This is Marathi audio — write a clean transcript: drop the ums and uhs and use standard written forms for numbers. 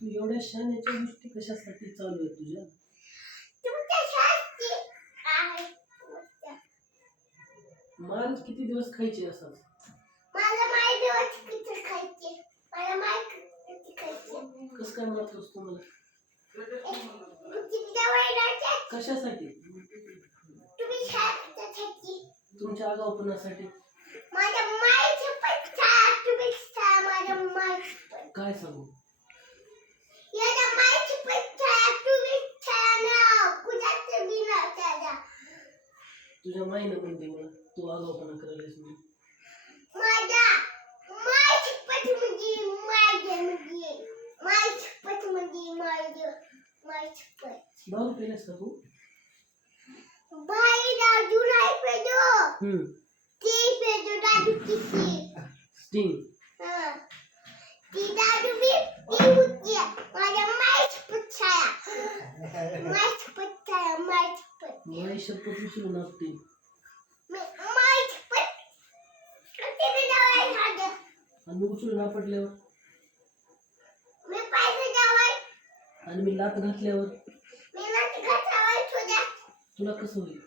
तू एवढ्या शहाण्याच्या गोष्टी कशासाठी चालू आहे तुझ्या? माल किती दिवस खायचे असं? कसं काय मारतोस तू मला? कशासाठी? तुमच्या आगाऊपणासाठी. काय सांगू? तुझ्या माईनं म्हणते मला तू आगाऊपणा करायलास म्हणून. दारू पिलास का तू? स्टिंग. माई शपथ उचलू लागते. आणि मी उचलून आपटल्यावर आणि मी लात घातल्यावर तुला कसं होईल?